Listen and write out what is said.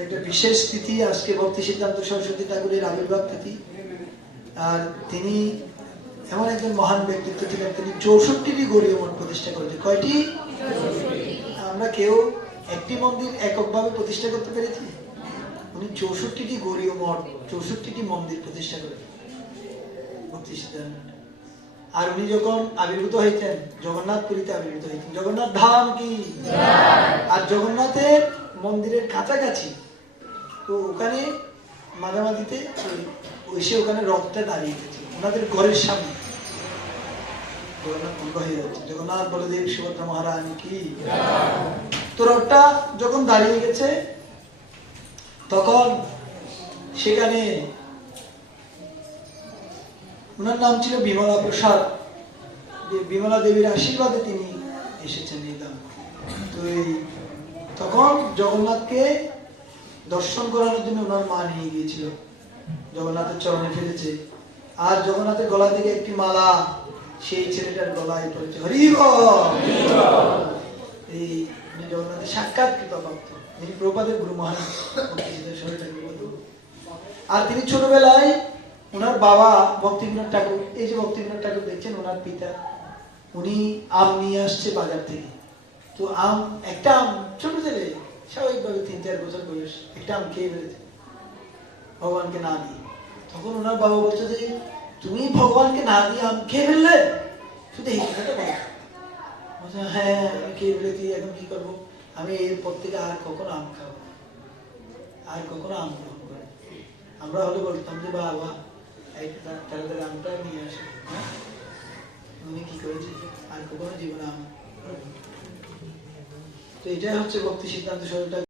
একটা বিশেষ তিথি আজকে ভক্তি সিদ্ধান্ত সরস্বতী ঠাকুরের আবির্ভাব তিথি। আর তিনি এমন একজন মহান ব্যক্তিত্ব ছিলেন, তিনি 64টি গৌড়ীয় মঠ প্রতিষ্ঠা করেছেন। কয়টি? আমরা কেউ একটি মন্দির এককভাবে প্রতিষ্ঠা করতে পেরেছি? উনি 64টি গৌড়ীয় মঠ, 64টি মন্দির প্রতিষ্ঠা করেছেন ভক্তি সিদ্ধান্ত। আর উনি যখন আবির্ভূত হয়েছেন জগন্নাথপুরীতে আবির্ভূত হয়েছেন। জগন্নাথ ধাম কি? আর জগন্নাথের মন্দিরের কাছাকাছি, তো ওখানে মাঝামাঝিতে এসে ওখানে রথটা দাঁড়িয়ে গেছে ওনাদের ঘরের সামনে। জগন্নাথ ভঙ্গ হয়ে যাচ্ছে, জগন্নাথ বলদেব সুভদ্রা মহারানী কি। তো রথটা যখন দাঁড়িয়ে গেছে তখন সেখানে ওনার নাম ছিল বিমলা প্রসাদ, যে বিমলা দেবীর আশীর্বাদে তিনি এসেছেন এই গ্রাম। তো তখন জগন্নাথকে দর্শন করানোর জন্য ওনার মা নিয়ে গিয়েছিল, জগন্নাথের চরণে ফেলেছে। আর জগন্নাথের গলা থেকে একটি মালা সেই ছেলেটার গলায় পড়েছে। হরি বল। এই জগন্নাথের সাক্ষাৎ কৃপাপ্রাপ্ত, যিনি প্রভুপাদের গুরু মহারাজ। আর তিনি ছোটবেলায় ওনার বাবা ভক্তিবিনোদ ঠাকুর, এই যে ভক্তিবিনোদ ঠাকুর দেখছেন ওনার পিতা, উনি আম নিয়ে আসছে বাজার থেকে। তো আম, একটা আম, ছোট ছেলে স্বাভাবিকভাবে 3-4 বছর বয়স, একটা আম খেয়ে ফেলেছে ভগবানকে না দিয়ে। তখন ওনার বাবা বলছে যে তুমি ভগবানকে না দিয়ে আম খেয়ে ফেললে? শুধু এই কথাটা বলছে, হ্যাঁ আমি খেয়ে ফেলেছি, এখন কি করবো? আমি এরপর থেকে আর কখনো আম খাবো, আর কখনো আম গ্রহণ করবো। আমরা হলে বলতাম যে বাবা তাড়াতাড়ি আমটা নিয়ে আসে। উনি কি করেছে? আর কখনো জীবনে আম। তো এটাই হচ্ছে ভক্তি সিদ্ধান্ত সরকার।